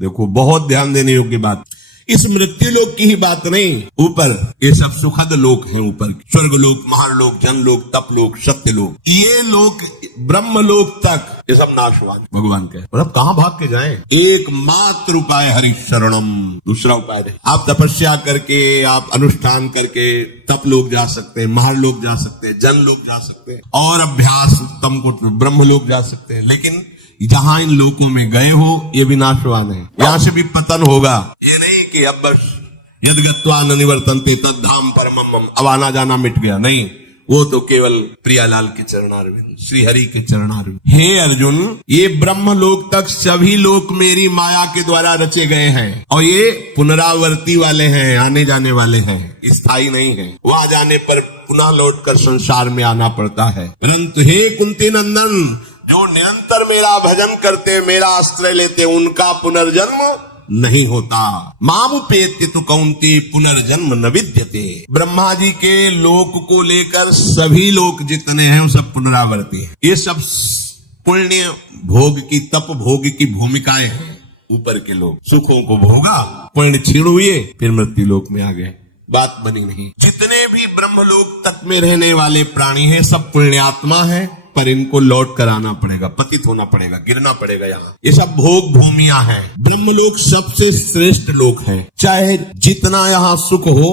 देखो बहुत ध्यान देने योग्य बात, इस मृत्यु लोक की ही बात नहीं, ऊपर ये सब सुखद लोक हैं, ऊपर स्वर्ग लोक, महालोक, जनलोक, तपलोक, सत्य लोक, ये लोक ब्रह्म लोक तक ये सब नाशवान भगवान के। और अब कहां भाग के जाएं? एकमात्र उपाय हरि शरणम, दूसरा उपाय नहीं। आप तपस्या करके, आप अनुष्ठान करके तप लोक जा सकते हैं, महालोक जा सकते हैं, जन लोक जा सकते हैं, और अभ्यास उत्तम को ब्रह्म लोक जा सकते हैं। लेकिन जहां इन लोकों में गए हो ये विनाशवान है, यहां से भी पतन होगा। ये नहीं कि अब बस यद गत्वा न निवर्तन्ते तद धाम परमम, अब आना जाना मिट गया, नहीं, वो तो केवल प्रियालाल के चरणारविंद, श्री हरि के चरणारविंद। हे अर्जुन, ये ब्रह्म लोक तक सभी लोक मेरी माया के द्वारा रचे गए हैं, और ये पुनरावर्ती वाले हैं, आने जाने वाले हैं, स्थायी नहीं है। वहां जाने पर पुनः लौटकर संसार में आना पड़ता है। परंतु हे कुंती नंदन, जो निरंतर मेरा भजन करते, मेरा आश्रय लेते, उनका पुनर्जन्म नहीं होता। मामुपेत्य तो कौन्ते पुनर्जन्म न विद्यते। ब्रह्मा जी के लोक को लेकर सभी लोक जितने हैं वो सब पुनरावर्ती है। ये सब पुण्य भोग की, तप भोग की भूमिकाएं हैं। ऊपर के लोग सुखों को भोगा, पुण्य क्षीण हुए, फिर मृत्यु लोक में आ गए, बात बनी नहीं। जितने भी ब्रह्मलोक तक में रहने वाले प्राणी हैं सब पुण्यात्मा हैं, पर इनको लौट कर आना पड़ेगा, पतित होना पड़ेगा, गिरना पड़ेगा। यहाँ ये सब भोग भूमियां हैं। ब्रह्मलोक सबसे श्रेष्ठ लोक है। चाहे जितना यहाँ सुख हो,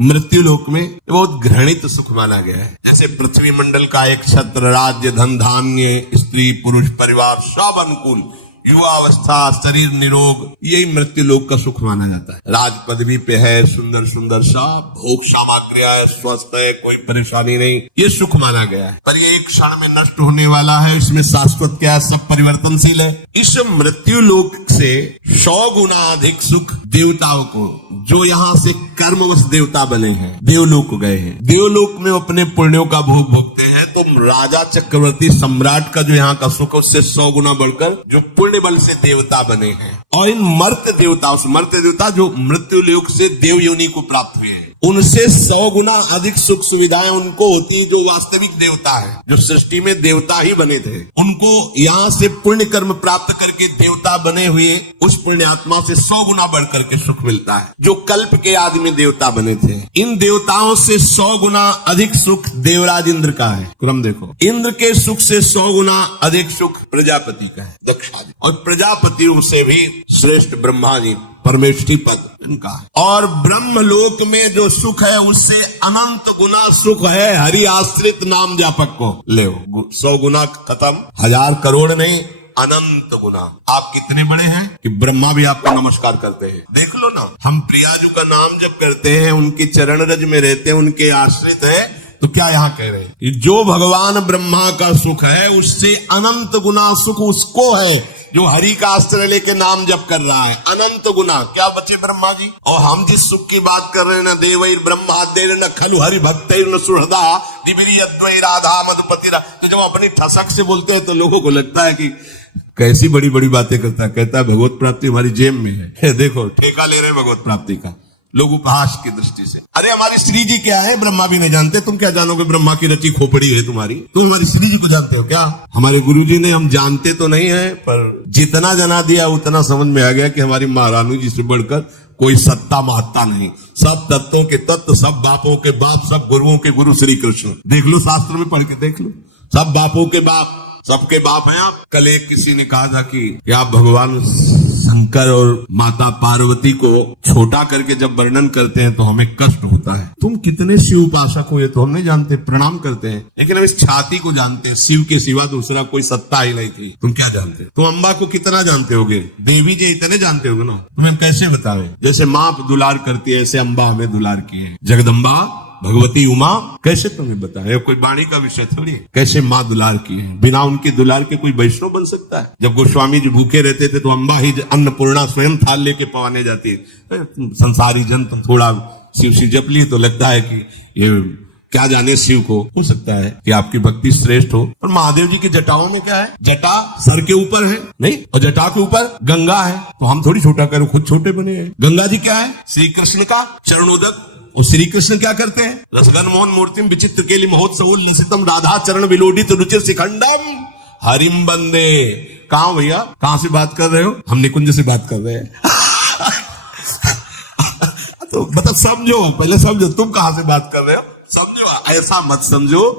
मृत्यु लोक में बहुत घृणित सुख माना गया है। जैसे पृथ्वी मंडल का एक छत्र, राज्य, धन धान्य, स्त्री पुरुष परिवार सब अनुकूल, युवावस्था, शरीर निरोग, यही मृत्यु लोक का सुख माना जाता है। राज पदवी पे है, सुंदर सुंदर सा भोग सामग्रियां है, स्वस्थ है, कोई परेशानी नहीं, ये सुख माना गया है। पर ये एक क्षण में नष्ट होने वाला है, इसमें शाश्वत क्या है, सब परिवर्तनशील है। इस मृत्यु लोक से 100 गुना अधिक सुख देवताओं को, जो यहाँ से कर्मवश देवता बने हैं, देवलोक गए हैं, देवलोक में अपने पुण्यों का भोग भोगते हैं, तो राजा चक्रवर्ती सम्राट का जो यहाँ का सुख उससे 100 गुना बढ़कर जो पुण्य बल से देवता बने हैं। और इन मर्त्य देवता जो मृत्यु लोक से देव योनि को प्राप्त हुए हैं, उनसे 100 गुना अधिक सुख सुविधाएं उनको होती है जो वास्तविक देवता है, जो सृष्टि में देवता ही बने थे। उनको यहाँ से पुण्य कर्म प्राप्त करके देवता बने हुए उस पुण्यात्मा से 100 गुना बढ़ करके सुख मिलता है, जो कल्प के आदि में देवता बने थे। इन देवताओं से 100 गुना अधिक सुख देवराज इंद्र का है। क्रम देखो, इंद्र के सुख से 100 गुना अधिक सुख प्रजापति का है, दक्षादि, और प्रजापति उसे भी श्रेष्ठ ब्रह्मा जी परमेष्ठी पद इनका है। और ब्रह्मलोक में जो सुख है उससे अनंत गुना सुख है हरि आश्रित नाम जापक को। ले 100 गुना खत्म, 1000 करोड़ नहीं, अनंत गुना। आप कितने बड़े हैं कि ब्रह्मा भी आपको नमस्कार करते हैं। देख लो ना, हम प्रियाजू का नाम जब करते हैं, उनके चरण रज में रहते हैं, उनके आश्रित है, तो क्या यहाँ कह रहे हैं, जो भगवान ब्रह्मा का सुख है उससे अनंत गुना सुख उसको है जो हरि का आश्रय लेके नाम जप कर रहा है। अनंत गुना क्या बचे ब्रह्मा जी। और हम जिस सुख की बात कर रहे हैं ना, देवैर ब्रह्मादेर न खलु हरि भक्तैर न सुहृदा दिविरी अद्वै राधा मधुपति, तो जब अपनी ठसक से बोलते हैं तो लोगों को लगता है कि कैसी बड़ी बड़ी बातें करता है। कहता है भगवत प्राप्ति हमारी जेब में है। देखो ठेका ले रहे हैं भगवत प्राप्ति का लोग उपहास की दृष्टि से। अरे हमारी श्री जी क्या है ब्रह्मा भी नहीं जानते, तुम क्या जानोगे ब्रह्मा की रची खोपड़ी है तुम्हारी, तुम हमारी श्री जी को जानते हो क्या। हमारे गुरु जी ने, हम जानते तो नहीं है, पर जितना जना दिया उतना समझ में आ गया कि हमारी महारानी जी से बढ़कर कोई सत्ता महत्ता नहीं। सब तत्वों के तत्व, सब बापों के बाप, सब गुरुओं के गुरु श्री कृष्ण। देख लो शास्त्र में पढ़ के देख लो, सब बापों के बाप, सबके बाप हैं आप। कल एक किसी ने कहा था कि आप भगवान शंकर और माता पार्वती को छोटा करके जब वर्णन करते हैं तो हमें कष्ट होता है। तुम कितने शिव उपासक हो ये तो हम नहीं जानते, प्रणाम करते हैं, लेकिन हम इस छाती को जानते हैं। शिव के सिवा दूसरा कोई सत्ता ही नहीं थी। तुम क्या जानते हो? तुम अम्बा को कितना जानते होगे? देवी जी इतने जानते होगे ना, तुम्हें कैसे बतावे। जैसे माँ दुलार करती है ऐसे अम्बा हमें दुलार की है। जगदम्बा भगवती उमा कैसे तुम्हें बताए, कोई वाणी का विषय थोड़ी है। कैसे माँ दुलार की है, बिना उनके दुलार के कोई वैष्णव बन सकता है। जब गोस्वामी जी भूखे रहते थे तो अम्बा ही अन्नपूर्णा स्वयं थाल लेके पवाने जाती है। संसारी जन तुम थोड़ा शिव से जप लिए तो लगता है कि ये क्या जाने शिव को। हो सकता है कि आपकी भक्ति श्रेष्ठ हो, पर महादेव जी की जटाओं में क्या है, जटा सर के ऊपर है नहीं, और जटा के ऊपर गंगा है, तो हम थोड़ी छोटा करो, खुद छोटे बने हैं। गंगा जी क्या है, श्री कृष्ण का चरणोदक। और श्री कृष्ण क्या करते हैं, रसगन मोहन मूर्तिम विचित्र केली महोत्सव लसितम राधा चरण विलोडित रुचिर शिखंडम हरिम बंदे। कहाँ हो भैया, कहाँ से बात कर रहे हो? हम निकुंज से बात कर रहे हैं। तो मतलब समझो, पहले समझो तुम कहाँ से बात कर रहे हो, समझो। ऐसा मत समझो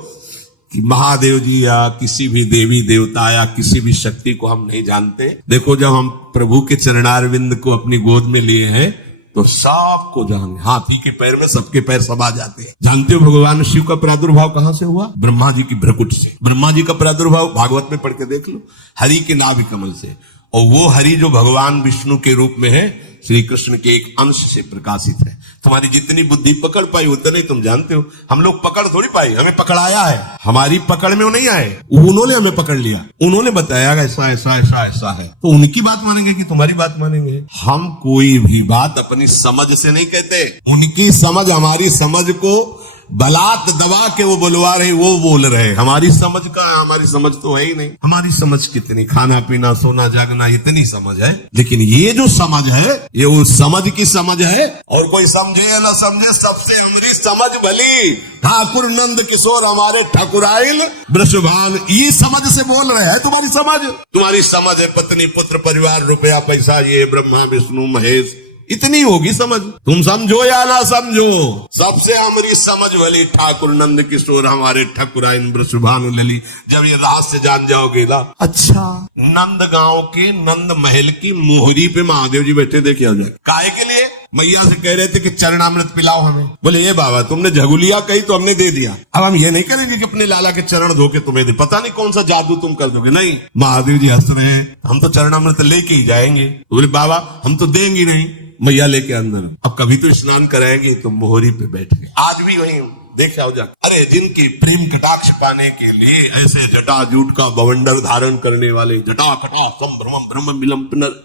कि महादेव जी या किसी भी देवी देवता या किसी भी शक्ति को हम नहीं जानते। देखो, जब हम प्रभु के चरणारविंद को अपनी गोद में लिए हैं तो सबको जान, हाथी के पैर में सबके पैर समा जाते हैं। जानते हो भगवान शिव का प्रादुर्भाव कहां से हुआ? ब्रह्मा जी की भ्रकुट से। ब्रह्मा जी का प्रादुर्भाव भागवत में पढ़ के देख लो, हरि के नाभि कमल से। और वो हरि जो भगवान विष्णु के रूप में है, श्री कृष्ण के एक अंश से प्रकाशित है। तुम्हारी जितनी बुद्धि पकड़ पाई उतने तुम जानते हो। हम लोग पकड़ थोड़ी पाई, हमें पकड़ाया है। हमारी पकड़ में वो नहीं आए, उन्होंने हमें पकड़ लिया, उन्होंने बताया ऐसा ऐसा ऐसा ऐसा है। तो उनकी बात मानेंगे कि तुम्हारी बात मानेंगे? हम कोई भी बात अपनी समझ से नहीं कहते। उनकी समझ हमारी समझ को बलात् दबा के वो बुलवा रहे, वो बोल रहे। हमारी समझ का, हमारी समझ तो है ही नहीं। हमारी समझ कितनी, खाना पीना सोना जागना इतनी समझ है, लेकिन ये जो समझ है ये वो समझ की समझ है। और कोई समझे या ना समझे, सबसे हमारी समझ भली। ठाकुर नंद किशोर हमारे ठाकुराइल वृषभान, ये समझ से बोल रहे हैं। तुम्हारी समझ है पत्नी पुत्र परिवार रुपया पैसा, ये ब्रह्मा विष्णु महेश, इतनी होगी समझ। तुम समझो या ना समझो, सबसे हमारी समझ भली ठाकुर नंद किशोर हमारे ठाकुराइन वृषभान लली। जब ये रहस्य जान जाओगे ना, अच्छा नंद गांव के नंद महल की मोहरी पे महादेव जी बैठे देखे आ जाए। काहे के लिए? मैया से कह रहे थे कि चरणामृत पिलाओ हमें। बोले ये बाबा तुमने झगुलिया कही तो हमने दे दिया, अब हम ये नहीं करेंगे कि अपने लाला के चरण धो के तुम्हें दे। पता नहीं कौन सा जादू तुम कर दोगे। नहीं, महादेव जी हंस रहे हैं, हम तो चरणामृत लेके ही जाएंगे। बोले बाबा हम तो देंगे नहीं। मैया लेके अंदर, अब कभी तो स्नान कराएंगे, तो मोहरी पे बैठ गए। आज भी वही देखा हो जा। अरे जिनकी प्रेम कटाक्ष पाने के लिए ऐसे जटा जूट का बवंडर धारण करने वाले, जटा कटा संभ्रम ब्रह्म मिलम पुनर,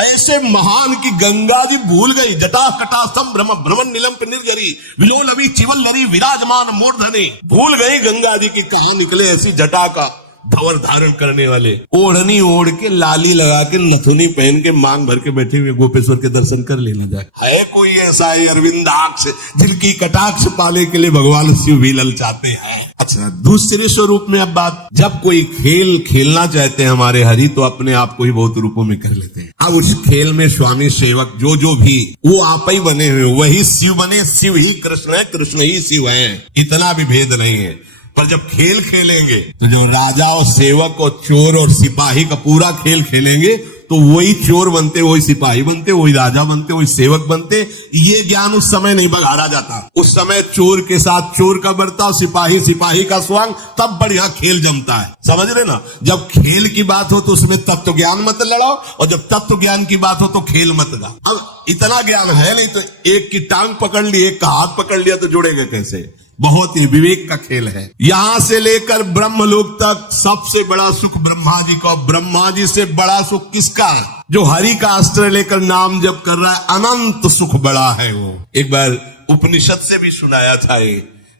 ऐसे महान की गंगा जी भूल गई। जटा कटा संभ्रम ब्रह्म नीलम निर्जरी विलोल अभी चिवल लरी विराजमान मूर्धने, भूल गई गंगा जी की कहां निकले ऐसी जटा का धवर धारण करने वाले। ओढ़नी ओढ़ के, लाली लगा के, नथुनी पहन के, मांग भर के बैठे हुए गोपेश्वर के दर्शन कर लेना जाए। है कोई ऐसा है अरविंदाक्ष जिनकी कटाक्ष पाने के लिए भगवान शिव भी ललचाते हैं? अच्छा, दूसरे स्वरूप में अब बात, जब कोई खेल खेलना चाहते हैं हमारे हरि, तो अपने आप को ही बहुत रूपों में कर लेते हैं। अब उस खेल में स्वामी सेवक जो भी वो आप ही बने हुए, वही शिव बने। शिव ही कृष्ण है, कृष्ण ही शिव है, इतना भी भेद नहीं है। पर जब खेल खेलेंगे तो जो राजा और सेवक और चोर और सिपाही का पूरा खेल खेलेंगे, तो वही चोर बनते, वही सिपाही बनते, वही राजा बनते, वही सेवक बनते। ये ज्ञान उस समय नहीं बघाड़ा जाता। उस समय चोर के साथ चोर का बर्ताव, सिपाही सिपाही का स्वांग, तब बढ़िया खेल जमता है। समझ रहे ना? जब खेल की बात हो तो उसमें तत्व ज्ञान मत लड़ाओ, और जब तत्व ज्ञान की बात हो तो खेल मत गा। अब इतना ज्ञान है नहीं, तो एक की टांग पकड़ ली, एक का हाथ पकड़ लिया, तो जुड़ेगा कैसे? बहुत ही विवेक का खेल है। यहां से लेकर ब्रह्मलोक तक सबसे बड़ा सुख ब्रह्मा जी का। ब्रह्मा जी से बड़ा सुख किसका है? जो हरि का अस्त्र लेकर नाम जप कर रहा है, अनंत सुख बड़ा है वो। एक बार उपनिषद से भी सुनाया था ये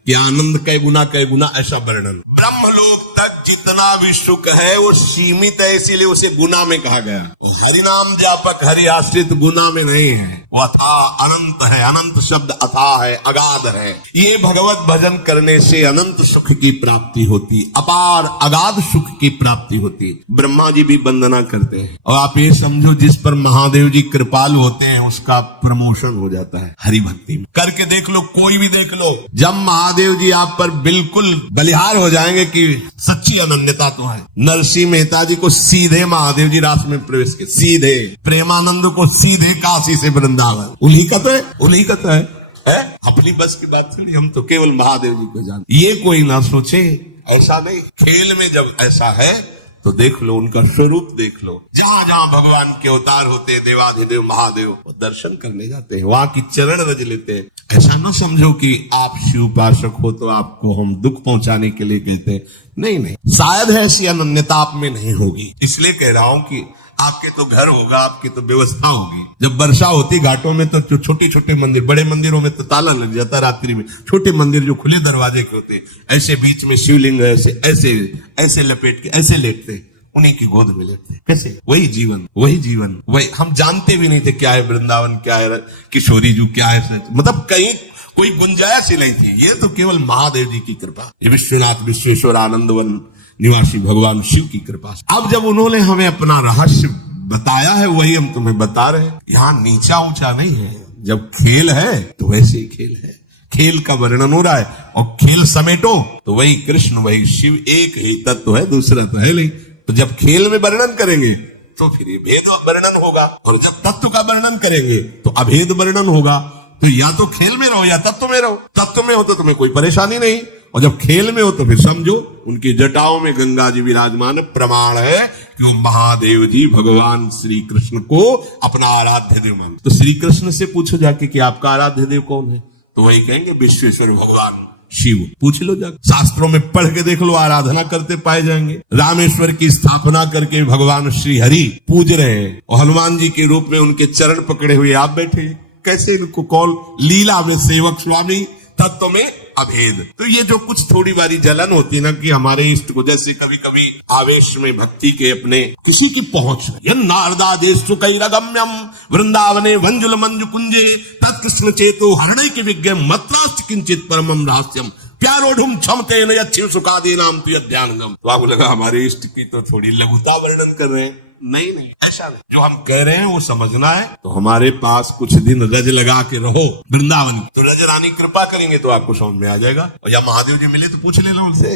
कि आनंद कै गुना ऐसा वर्णन। ब्रह्मलोक तक जितना भी सुख है वो सीमित है, इसीलिए उसे गुना में कहा गया। हरि नाम जापक हरि आश्रित गुना में नहीं है, वो अथा अनंत है। अनंत शब्द अथा है, अगाध है। ये भगवत भजन करने से अनंत सुख की प्राप्ति होती, अपार अगाध सुख की प्राप्ति होती। ब्रह्मा जी भी वंदना करते हैं। और आप ये समझो, जिस पर महादेव जी कृपालु होते हैं उसका प्रमोशन हो जाता है हरि भक्ति में। करके देख लो, कोई भी देख लो, जब महादेव जी आप पर बिल्कुल बलिहार हो जाएंगे कि सच्ची अनन्यता तो है। नरसिंह मेहता जी को सीधे महादेव जी रास में प्रवेश किए, सीधे। प्रेमानंद को सीधे काशी से वृंदावन। उन्हीं का तो है, अपनी बस की बात नहीं, हम तो केवल महादेव जी को जानते। ये कोई ना सोचे, ऐसा नहीं। खेल में जब ऐसा है तो देख लो, उनका स्वरूप देख लो। जहां जहां भगवान के अवतार होते हैं, देवाधिदेव महादेव, वो दर्शन करने जाते हैं, वहां की चरण रज लेते हैं। ऐसा ना समझो कि आप शिव उपासक हो तो आपको हम दुख पहुंचाने के लिए कहते हैं। नहीं, शायद ऐसी अनन्यता आप में नहीं होगी। इसलिए कह रहा हूं कि आपके तो घर होगा, आपकी तो व्यवस्था होगी। जब वर्षा होती घाटों में तो छोटे छोटे मंदिर, बड़े मंदिरों में तो ताला लग जाता रात्रि में। छोटे मंदिर जो खुले दरवाजे के होते, ऐसे बीच में शिवलिंग ऐसे लपेट के ऐसे लेटते, उन्हीं की गोद में लेटते। कैसे? वही जीवन। वही हम जानते भी नहीं थे क्या है वृंदावन, क्या है किशोरी जू, क्या है, मतलब कहीं कोई गुंजाइश ही नहीं थी। ये तो केवल महादेव जी की कृपा। ये विश्वनाथ विश्वेश्वर आनंदवन निवासी भगवान शिव की कृपा से। अब जब उन्होंने हमें अपना रहस्य बताया है, वही हम तुम्हें बता रहे हैं। यहाँ नीचा ऊंचा नहीं है, जब खेल है तो वैसे ही खेल है, खेल का वर्णन हो रहा है। और खेल समेटो तो वही कृष्ण वही शिव, एक ही तत्व है, दूसरा तो है नहीं। तो जब खेल में वर्णन करेंगे तो फिर ये भेद वर्णन होगा, और जब तत्व का वर्णन करेंगे तो अभेद वर्णन होगा। तो या तो खेल में रहो या तत्व में रहो। तत्व में हो तो तुम्हें कोई परेशानी नहीं, और जब खेल में हो तो फिर समझो उनकी जटाओं में गंगा जी विराजमान, प्रमाण है कि वो महादेव जी भगवान श्री कृष्ण को अपना आराध्य देव मान। तो श्री कृष्ण से पूछो जाके कि आपका आराध्य देव कौन है, तो वही कहेंगे विश्वेश्वर भगवान शिव। पूछ लो जाके, शास्त्रों में पढ़ के देख लो, आराधना करते पाए जाएंगे। रामेश्वर की स्थापना करके भगवान श्री हरि पूज रहे हैं, और हनुमान जी के रूप में उनके चरण पकड़े हुए आप बैठे। कैसे इनको कौन लीला में सेवक स्वामी, तत्व में अभेद। तो ये जो कुछ थोड़ी बारी जलन होती है ना कि हमारे इष्ट को, जैसे कभी कभी आवेश में भक्ति के अपने किसी की पहुंच नारदादेश कैरगम्यम वृंदावने वंजुल मंजु कुंजे तत्कृष्ण चेतो हरणे के विज्ञ मत्रास्त किंचित परमम रहस्यम प्यारोढ़ क्षमते न अच्छी सुखादे नाम तु ध्यानगम। तो आपको लगा हमारे इष्ट की तो थोड़ी लघुता वर्णन कर रहे हैं। नहीं, ऐसा नहीं। जो हम कह रहे हैं वो समझना है। तो हमारे पास कुछ दिन रज लगा के रहो वृंदावन, तो रज रानी कृपा करेंगे तो आपको समझ में आ जाएगा। और या महादेव जी मिले तो पूछ लेना उनसे।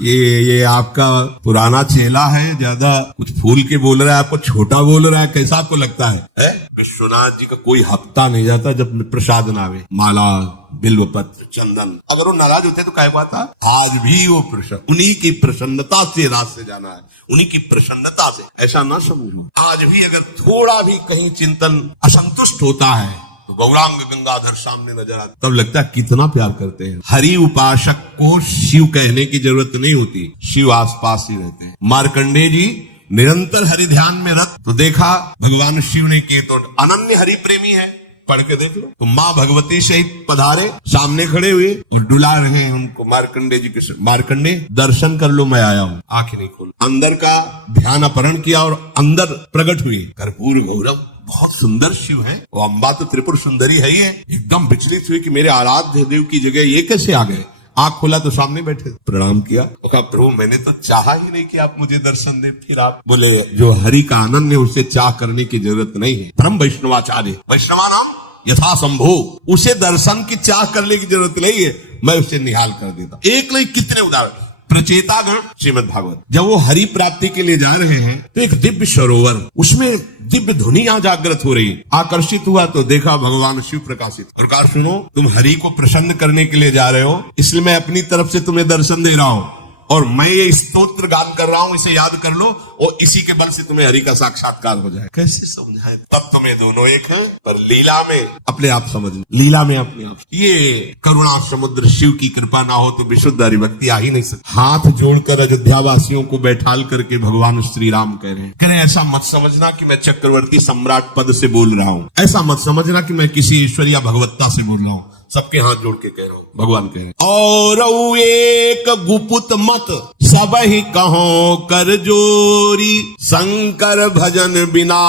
ये आपका पुराना चेला है, ज्यादा कुछ फूल के बोल रहा है, आपको छोटा बोल रहा है, कैसा आपको लगता है? विश्वनाथ जी का कोई हफ्ता नहीं जाता जब प्रसाद ना आवे, माला बिल्वपत्र चंदन। अगर वो नाराज होते तो क्या बात था? आज भी वो प्रसन्न, उन्हीं की प्रसन्नता से रात से जाना है, उन्हीं की प्रसन्नता से, ऐसा ना समझो। आज भी अगर थोड़ा भी कहीं चिंतन असंतुष्ट होता है तो गौरांग गंगाधर सामने नजर आता, तब लगता है कितना प्यार करते हैं। हरि उपासक को शिव कहने की जरूरत नहीं होती, शिव आसपास ही रहते हैं। मार्कंडेय जी निरंतर हरि ध्यान में रत, तो देखा भगवान शिव ने किए तो अनन्य हरि प्रेमी है, पढ़ के देख लो। तो माँ भगवती सहित पधारे, सामने खड़े हुए डुला रहे हैं उनको। मार्कंडेय जी के मार्कंडेय दर्शन कर लो, मैं आया हूँ। आंखें नहीं खोल, अंदर का ध्यान अपहरण किया और अंदर प्रकट हुए। कर्पूर गौरव, बहुत सुंदर शिव है। वो अम्बा तो त्रिपुर सुंदरी है ही है। एकदम विचलित हुई कि मेरे आराध्य देव की जगह ये कैसे आ गए। आंख खोला तो सामने बैठे, प्रणाम किया, कहा प्रभु मैंने तो चाहा ही नहीं कि आप मुझे दर्शन दें। फिर आप बोले जो हरि का आनंद है उसे चाह करने की जरूरत नहीं है। परम वैष्णवाचार्य, वैष्णवा नाम यथा संभो, उसे दर्शन की चाह करने की जरूरत नहीं है, मैं उसे निहाल कर देता। एक नहीं कितने उदाहरण। प्रचेतागण श्रीमद् भागवत, जब वो हरि प्राप्ति के लिए जा रहे हैं तो एक दिव्य सरोवर, उसमें दिव्य ध्वनि जागृत हो रही। आकर्षित हुआ तो देखा भगवान शिव प्रकाशित और कहा सुनो, तुम हरि को प्रसन्न करने के लिए जा रहे हो, इसलिए मैं अपनी तरफ से तुम्हें दर्शन दे रहा हूं, और मैं ये स्तोत्र गान कर रहा हूं, इसे याद कर लो, और इसी के बल से तुम्हें हरि का साक्षात्कार हो जाए। कैसे समझाए? तब तुम्हें दोनों एक है, पर लीला में अपने आप समझ लो, लीला में अपने आप। ये करुणा समुद्र शिव की कृपा ना हो तो विशुद्ध हरि भक्ति आ ही नहीं सकती। हाथ जोड़कर अयोध्या वासियों को बैठाल करके भगवान श्री राम कह रहे हैं ऐसा मत समझना कि मैं चक्रवर्ती सम्राट पद से बोल रहा हूँ, ऐसा मत समझना कि मैं किसी ईश्वर या भगवत्ता से बोल रहा हूँ। सबके हाथ जोड़ के कह रहा हूं, भगवान कह रहे हैं और एक गुपुत मत सब ही कहो कर जोरी, शंकर भजन बिना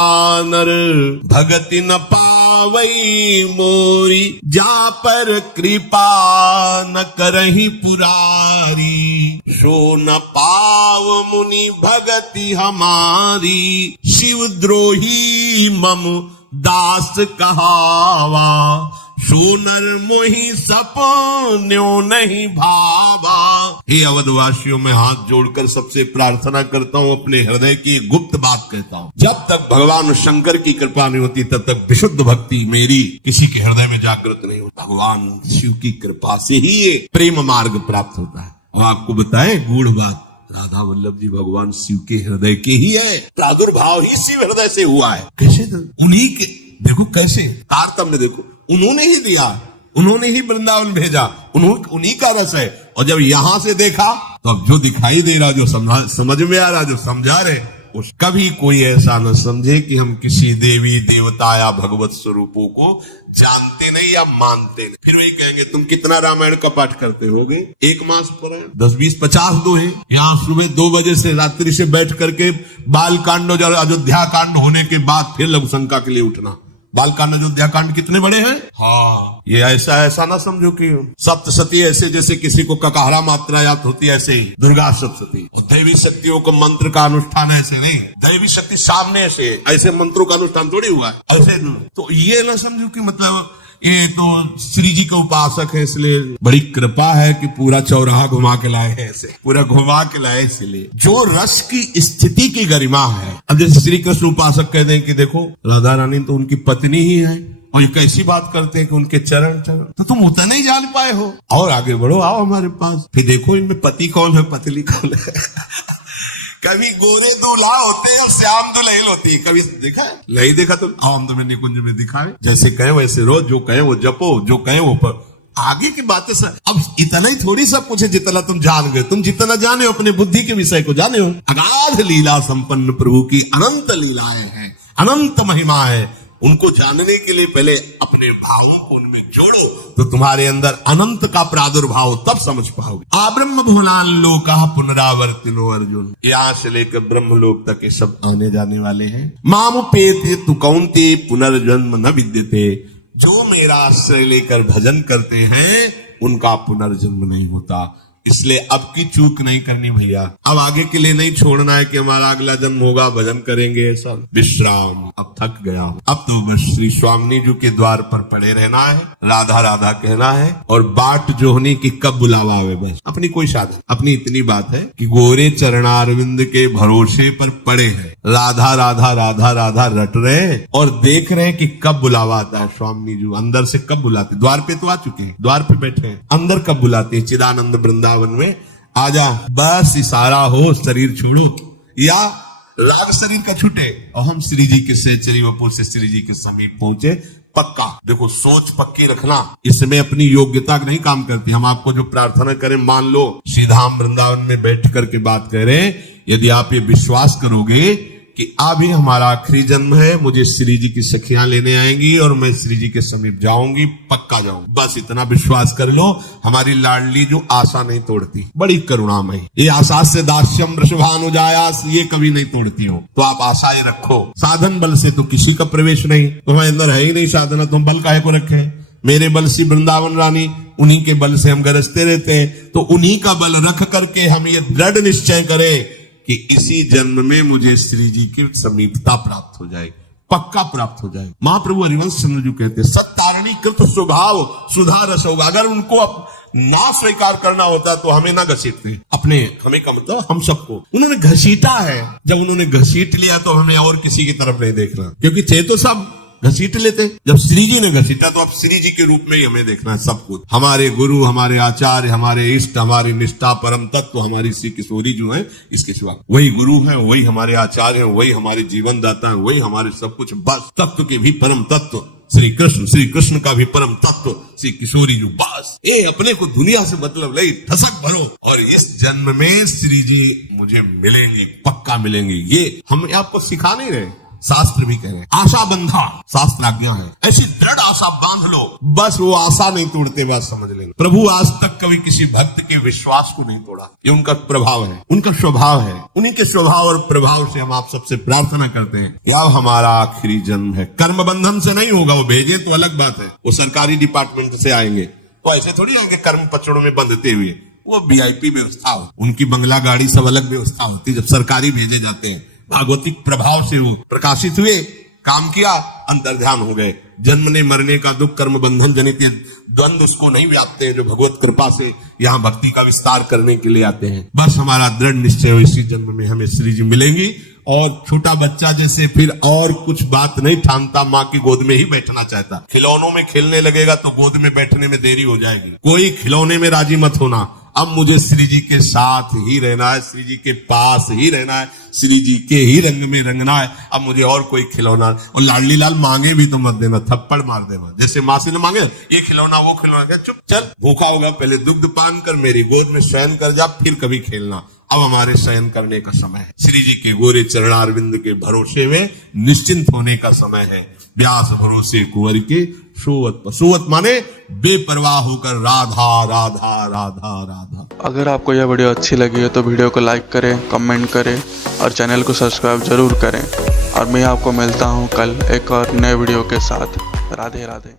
नर भगति न पावई मोरी, जा पर कृपा न करही पुरारी, सो न पाव मुनि भगति हमारी, शिव द्रोही मम दास कहावा, सुनर मोही सपन्यों नहीं भावा। हे अवधवासियों, मैं हाथ जोड़कर सबसे प्रार्थना करता हूँ, अपने हृदय की गुप्त बात कहता हूँ। जब तक भगवान शंकर की कृपा नहीं होती तब तक विशुद्ध भक्ति मेरी किसी के हृदय में जागृत नहीं होती। भगवान शिव की कृपा से ही ये प्रेम मार्ग प्राप्त होता है। और आपको बताएं गूढ़ बात, राधा वल्लभ जी भगवान शिव के हृदय के ही है, प्रादुर्भाव ही शिव हृदय से हुआ है। कैसे? उन्हीं के, देखो कैसे तारतम्य, देखो उन्होंने ही दिया, उन्होंने ही वृंदावन भेजा, उन्हीं का रस है। और जब यहां से देखा तो अब जो दिखाई दे रहा, जो समझ में आ रहा, जो समझा रहे, उस कभी कोई ऐसा न समझे कि हम किसी देवी देवता या भगवत स्वरूपों को जानते नहीं या मानते नहीं। फिर वही कहेंगे तुम कितना रामायण का पाठ करते होगे, 1 मास पर 10, 20, 50 दो है। यहाँ सुबह 2 बजे से रात्रि से बैठ करके बाल कांड और अयोध्या कांड होने के बाद फिर लघु शंका के लिए उठना, बालकांड अयोध्या कांड कितने बड़े हैं। हाँ, ये ऐसा ना समझो कि सप्तशती ऐसे जैसे किसी को ककाहरा मात्रा याद होती है, ऐसे ही दुर्गा सप्तशती। दैवी शक्तियों को मंत्र का अनुष्ठान ऐसे नहीं, दैवी शक्ति सामने से ऐसे मंत्रों का अनुष्ठान थोड़ी हुआ है ऐसे। तो ये ना समझो कि मतलब ये तो श्री जी के उपासक है इसलिए बड़ी कृपा है कि पूरा चौराहा घुमा के लाए हैं, ऐसे पूरा घुमा के लाए। इसलिए जो रस की स्थिति की गरिमा है, अब जैसे श्री कृष्ण उपासक कहते हैं कि देखो राधा रानी तो उनकी पत्नी ही है, और ये कैसी बात करते हैं कि उनके चरण तो तुम उतना नहीं जान पाए हो, और आगे बढ़ो, आओ हमारे पास, फिर देखो इनमें पति कौन है पत्नी कौन है। कभी गोरे दूल्हा होते हैं और श्याम दुल्हन होती है, कभी देखा नहीं देखा तो आओ हम तुम्हें निकुंज में दिखाए, जैसे कहे वैसे रोज, जो कहे वो जपो, जो कहे वो पर आगे की बातें सर। अब इतना ही थोड़ी सब कुछ है जितना तुम जान गए, तुम जितना जाने हो अपने बुद्धि के विषय को जाने हो। अगाध लीला संपन्न प्रभु की अनंत लीलाएं हैं, अनंत महिमा है। उनको जानने के लिए पहले अपने भावों को उनमें जोड़ो, तो तुम्हारे अंदर अनंत का प्रादुर्भाव तब समझ पाओगे। आ ब्रह्म भुवनान लोका पुनरावर्तिनो अर्जुन, यहाँ से लेकर ब्रह्मलोक तक ये सब आने जाने वाले हैं। मामुपेते तु कौन्ते पुनर्जन्म न विद्यते, जो मेरा आश्रय लेकर भजन करते हैं उनका पुनर्जन्म नहीं होता। इसलिए अब की चूक नहीं करनी भैया, अब आगे के लिए नहीं छोड़ना है कि हमारा अगला जन्म होगा भजन करेंगे, सब विश्राम, अब थक गया हूं, अब तो बस श्री स्वामी जी के द्वार पर पड़े रहना है, राधा राधा कहना है, और बाट जोहनी की कब बुलावा आवे, बस अपनी कोई साधन, अपनी इतनी बात है कि गोरे चरणारविंद के भरोसे पर पड़े हैं, राधा राधा राधा राधा रट रहे और देख रहे हैं कि कब बुलावा आता है। स्वामी जी अंदर से कब बुलाते, द्वार पे तो आ चुके हैं, द्वार पे बैठे हैं, अंदर कब बुलाते हैं, चिदानंद वृंदावन में आजा, बस इशारा हो शरीर छोड़ो या राग शरीर का छूटे और हम श्री जी के सेचरी वपुर से श्री जी के समीप पहुंचे। पक्का देखो, सोच पक्की रखना, इसमें अपनी योग्यता नहीं काम करती। हम आपको जो प्रार्थना करें, मान लो सीधाम वृंदावन में बैठ करके बात करें, यदि आप ये विश्वास करोगे कि अभी हमारा आखिरी जन्म है, मुझे श्री जी की सखियां लेने आएंगी और मैं श्री जी के समीप जाऊंगी, पक्का जाऊंगी, बस इतना विश्वास कर लो। हमारी लाडली जो आशा नहीं तोड़ती, बड़ी करुणामयी, ये आशा से दास्यम वृषभानुजायास, ये कभी नहीं तोड़ती हो, तो आप आशाएं रखो। साधन बल से तो किसी का प्रवेश नहीं, तुम्हारे अंदर है ही नहीं साधना, तुम बल काहे को रखे। मेरे बल से वृंदावन रानी, उन्हीं के बल से हम गरजते रहते हैं, तो उन्हीं का बल रख करके हम ये दृढ़ निश्चय करें कि इसी जन्म में मुझे श्री जी की समीपता प्राप्त हो जाए, पक्का प्राप्त हो जाए। महाप्रभु हरिवंश चंद्र जी कहते हैं सत्तारणी कृत स्वभाव सुधा रस होगा। अगर उनको ना स्वीकार करना होता तो हमें ना घसीटते, अपने हमें का मतलब हम सबको उन्होंने घसीटा है। जब उन्होंने घसीट लिया तो हमें और किसी की तरफ नहीं देखना, क्योंकि थे तो सब घसीट लेते। जब श्री जी ने घसीटा तो अब श्री जी के रूप में ही हमें देखना है सब कुछ। हमारे गुरु, हमारे आचार्य, हमारे इष्ट, हमारी निष्ठा, परम तत्व हमारी श्री किशोरी जो है, इसके सिवा वही गुरु है, वही हमारे आचार्य है, वही हमारे जीवन दाता है, वही हमारे सब कुछ। बस तत्व के भी परम तत्व श्री कृष्ण का भी परम तत्व श्री किशोरी जो, बस ये अपने को दुनिया से मतलब नहीं, ठसक भरो। और इस जन्म में श्री जी मुझे मिलेंगे, पक्का मिलेंगे, ये हम आपको सिखा नहीं रहे, शास्त्र भी कह रहे हैं। आशा बंधा शास्त्र आज्ञा है, ऐसी दृढ़ आशा बांध लो, बस वो आशा नहीं तोड़ते, बस समझ लेना। प्रभु आज तक कभी किसी भक्त के विश्वास को नहीं तोड़ा, ये उनका प्रभाव है, उनका स्वभाव है। उन्हीं के स्वभाव और प्रभाव से हम आप सबसे प्रार्थना करते हैं कि अब हमारा आखिरी जन्म है, कर्म बंधन से नहीं होगा, वो भेजे तो अलग बात है, वो सरकारी डिपार्टमेंट से आएंगे, तो ऐसे थोड़ी आएंगे कर्म पचड़ों में बंधते हुए, वो VIP व्यवस्था हो, उनकी बंगला गाड़ी सब अलग व्यवस्था होती है। जब सरकारी भेजे जाते हैं, भागवतिक प्रभाव से वो प्रकाशित हुए, काम किया, अंतर्ध्यान हो गए। जन्मने मरने का दुख, कर्म बंधन जनित द्वंद्व उसको नहीं व्यापते हैं, जो भगवत कृपा से यहाँ भक्ति का विस्तार करने के लिए आते हैं। बस हमारा दृढ़ निश्चय हो, इसी जन्म में हमें श्री जी मिलेंगी। और छोटा बच्चा जैसे फिर और कुछ बात नहीं ठानता, माँ की गोद में ही बैठना चाहता, खिलौनों में खेलने लगेगा तो गोद में बैठने में देरी हो जाएगी। कोई खिलौने में राजी मत होना, अब मुझे श्री जी के साथ ही रहना है, श्री जी के पास ही रहना है, श्री जी के ही रंग में रंगना है, अब मुझे और कोई खिलौना। और लाडली लाल मांगे भी तो मत देना, थप्पड़ मार देना, जैसे माँ से न मांगे ये खिलौना वो खिलौना, चुप चल, भूखा होगा, पहले दुग्ध पान कर, मेरी गोद में शयन कर जा, फिर कभी खेलना। अब हमारे शयन करने का समय है, श्री जी के गोरे चरणारविंद के भरोसे में निश्चिंत होने का समय है। व्यास भरोसे कुंवर के सोवत माने बेपरवाह होकर राधा राधा राधा राधा। अगर आपको यह वीडियो अच्छी लगी है तो वीडियो को लाइक करें, कमेंट करें और चैनल को सब्सक्राइब जरूर करें। और मैं आपको मिलता हूँ कल एक और नए वीडियो के साथ। राधे राधे।